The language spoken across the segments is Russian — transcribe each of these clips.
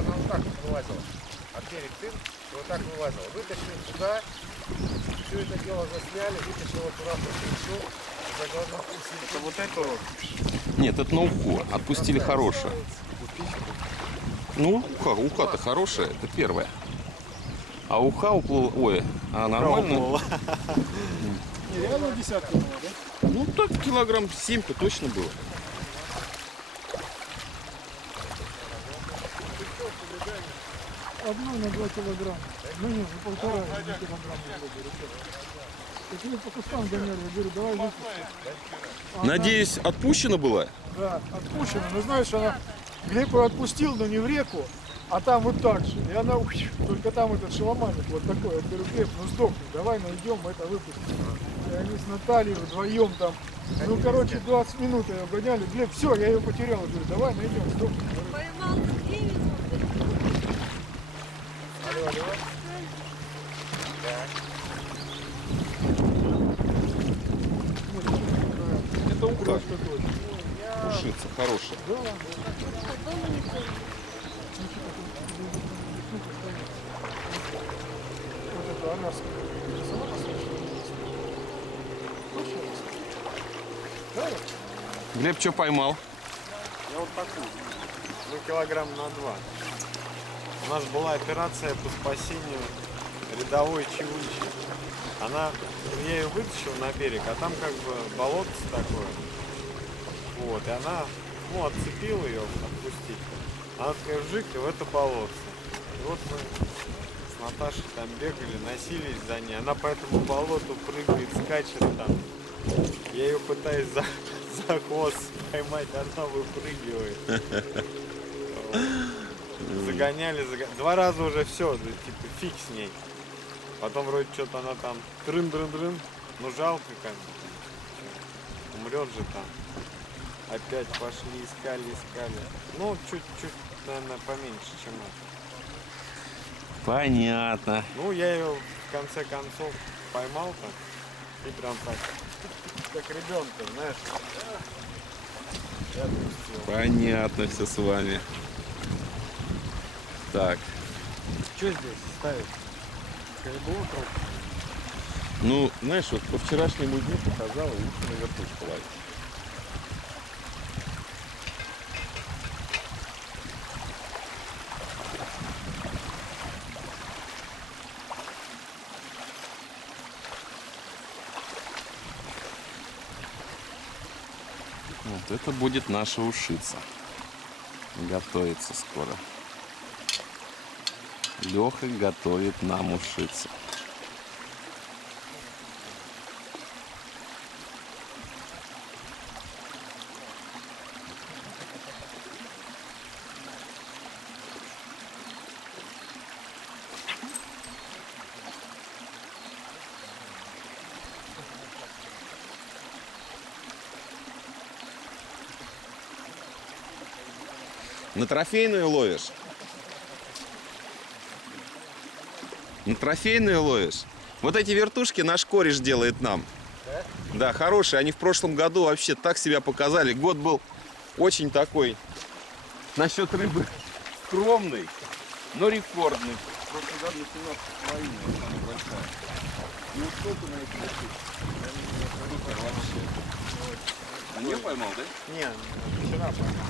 она вот так вот вылазила. От берег тын, и вот так вылазила. Вытащили туда, все это дело засняли, вытащил аккуратно пришел, за глаза пустили. Это вот это вот. Нет, это на уху. Отпустили хорошее. Ну, уха-то хорошая, это первое. А уха уплыла, ой, а нормально. Реально десятка было, да? Ну, так килограмм 7-то точно было. Одну на 2 килограмма. Ну нет, на 1,5 килограмма. Такие по кустам гоняли, я говорю, давай выпустим. Надеюсь, отпущена была? Да, отпущена. Но знаешь, она Глеб ее отпустил, но не в реку, а там вот так же. И она, только там этот шеломанник вот такой. Я говорю, Глеб, ну сдохни, давай найдем, это выпустим. И они с Натальей вдвоем там, ну короче, 20 минут ее гоняли. Глеб, все, я ее потерял. Я говорю, давай найдем, сдохни. Поймал за 2 минуты. Алло, алло. Это уха. Просто точно. Ушица хорошая. Да. Дома не помню. Вот это она сама послушала. Да? Глеб, что поймал? Я вот такую. Ну, килограмм на 2. У нас была операция по спасению рядовой чевучи. Я ее вытащил на берег, а там как бы болотце такое. Вот, и она, ну, отцепила ее, отпустить. Она такая вжик и в это болотце. И вот мы с Наташей там бегали, носились за ней. Она по этому болоту прыгает, скачет там. Я ее пытаюсь за хвост поймать, она выпрыгивает. Загоняли. 2 раза уже все, да, типа фиг с ней. Потом вроде что-то она там дрын-дрын-дрын, ну жалко как бы. Умрет же там. Опять пошли, искали. Ну, чуть-чуть, наверное, поменьше, чем это. Понятно. Ну, я ее в конце концов поймал так. И прям так, как ребенка, знаешь. Я отпустил. Понятно все с вами. Так. Что здесь ставить? Колебовую трубку? Ну, знаешь, вот по вчерашнему дню показала, лучше на вертушку ловить. Вот это будет наша ушица. Готовится скоро. Леха готовит нам ушицу. На трофейную ловишь? На трофейную ловишь? Вот эти вертушки наш кореш делает нам. Да, хорошие. Они в прошлом году вообще так себя показали. Год был очень такой, насчет рыбы, скромный, но рекордный. В прошлом году 17,5 самая большая. И вот сколько на эти вертушки? Вообще. На нее поймал, да? Не, вчера поймал.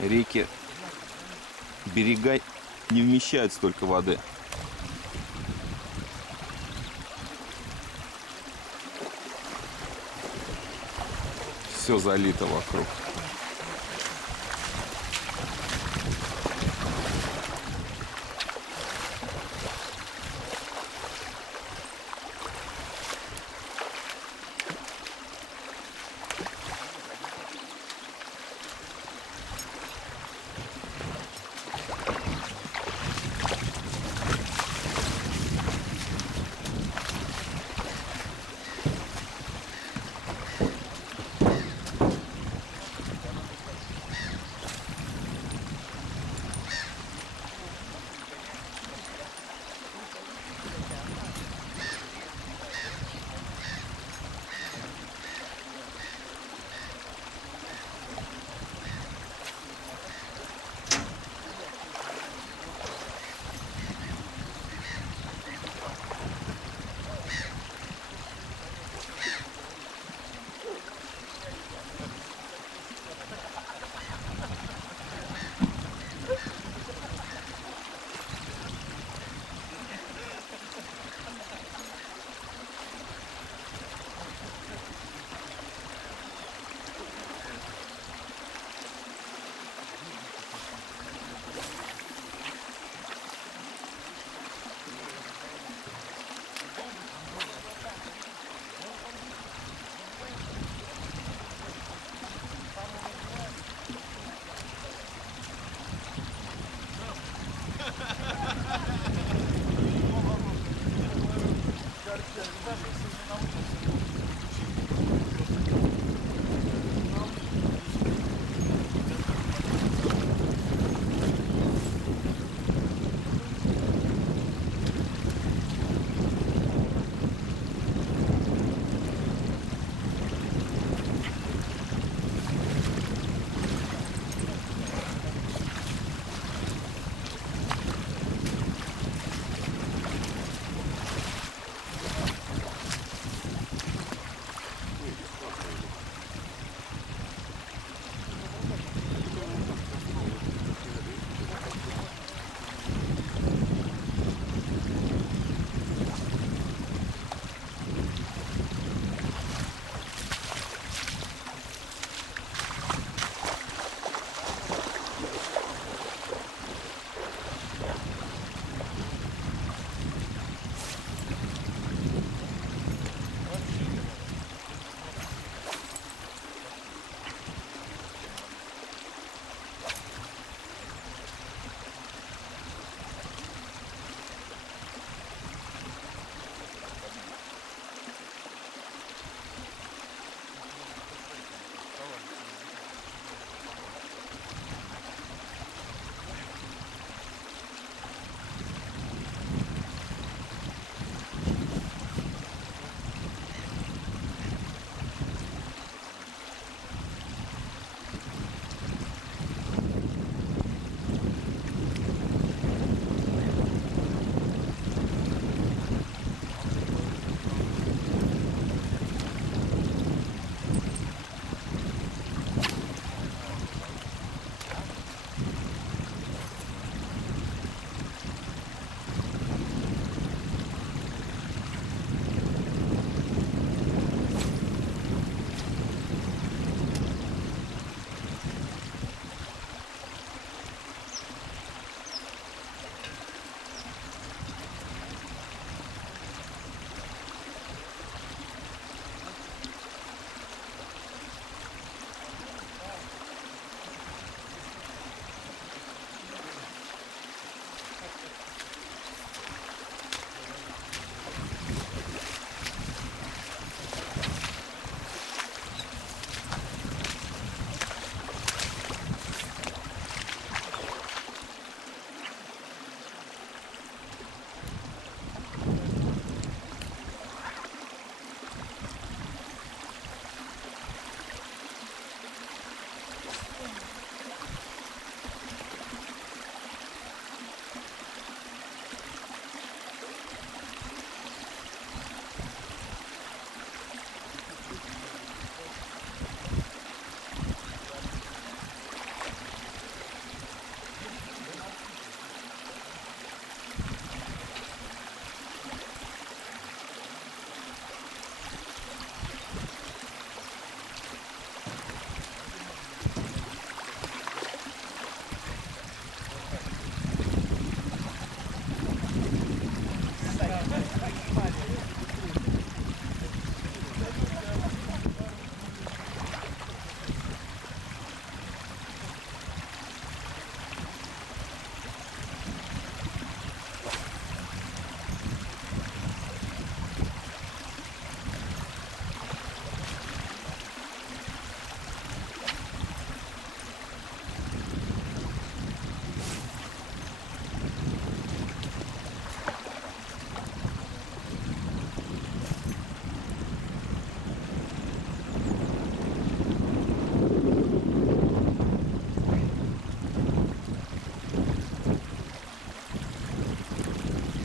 Реки, берега не вмещают столько воды. все залито вокруг.